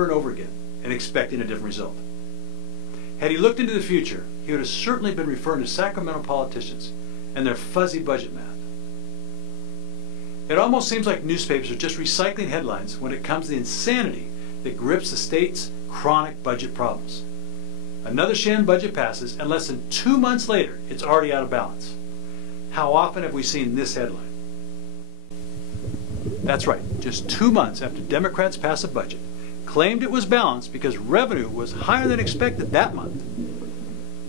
over and over again and expecting a different result. Had he looked into the future, he would have certainly been referring to Sacramento politicians and their fuzzy budget math. It almost seems like newspapers are just recycling headlines when it comes to the insanity that grips the state's chronic budget problems. Another sham budget passes, and less than 2 months later, it's already out of balance. How often have we seen this headline? That's right, just 2 months after Democrats passed a budget, claimed it was balanced because revenue was higher than expected that month.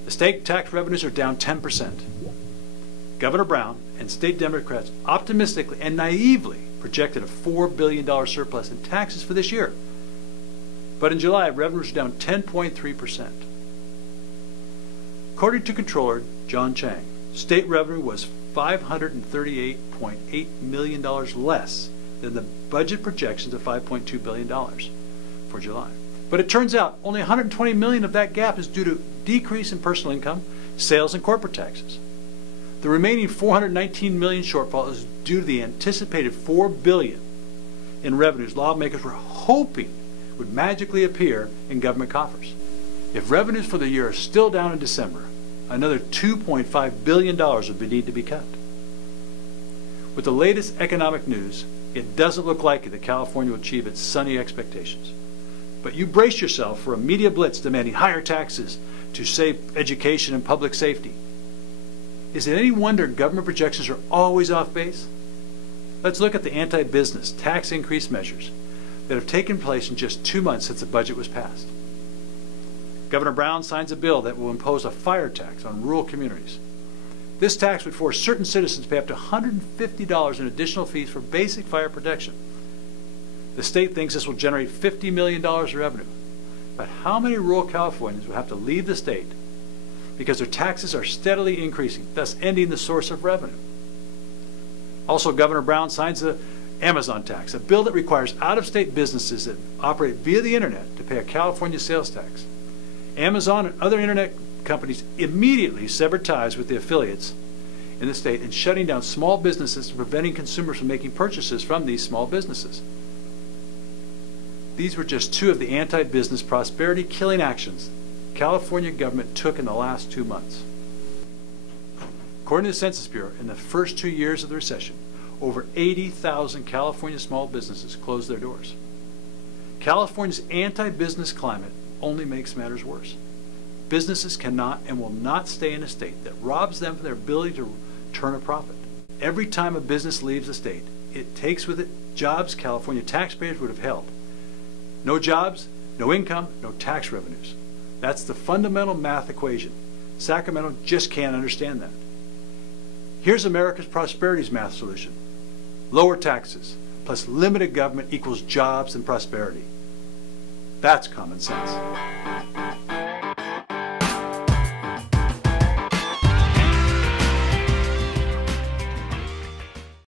The state tax revenues are down 10%. Governor Brown and state Democrats optimistically and naively projected a $4 billion surplus in taxes for this year. But in July, revenues were down 10.3%. According to Comptroller John Chang, state revenue was $538.8 million less than the budget projections of $5.2 billion for July. But it turns out only $120 million of that gap is due to decrease in personal income, sales, and corporate taxes. The remaining $419 million shortfall is due to the anticipated $4 billion in revenues lawmakers were hoping would magically appear in government coffers. If revenues for the year are still down in December, another $2.5 billion would need to be cut. With the latest economic news, it doesn't look likely that California will achieve its sunny expectations. But you brace yourself for a media blitz demanding higher taxes to save education and public safety. Is it any wonder government projections are always off base? Let's look at the anti-business tax increase measures that have taken place in just 2 months since the budget was passed. Governor Brown signs a bill that will impose a fire tax on rural communities. This tax would force certain citizens to pay up to $150 in additional fees for basic fire protection. The state thinks this will generate $50 million in revenue. But how many rural Californians will have to leave the state because their taxes are steadily increasing, thus ending the source of revenue? Also, Governor Brown signs the Amazon tax, a bill that requires out-of-state businesses that operate via the internet to pay a California sales tax. Amazon and other internet companies immediately severed ties with the affiliates in the state and shutting down small businesses and preventing consumers from making purchases from these small businesses. These were just 2 of the anti-business prosperity-killing actions the California government took in the last 2 months. According to the Census Bureau, in the first 2 years of the recession, over 80,000 California small businesses closed their doors. California's anti-business climate only makes matters worse. Businesses cannot and will not stay in a state that robs them of their ability to turn a profit. Every time a business leaves the state, it takes with it jobs California taxpayers would have held. No jobs, no income, no tax revenues. That's the fundamental math equation. Sacramento just can't understand that. Here's America's Prosperity's math solution. Lower taxes plus limited government equals jobs and prosperity. That's common sense.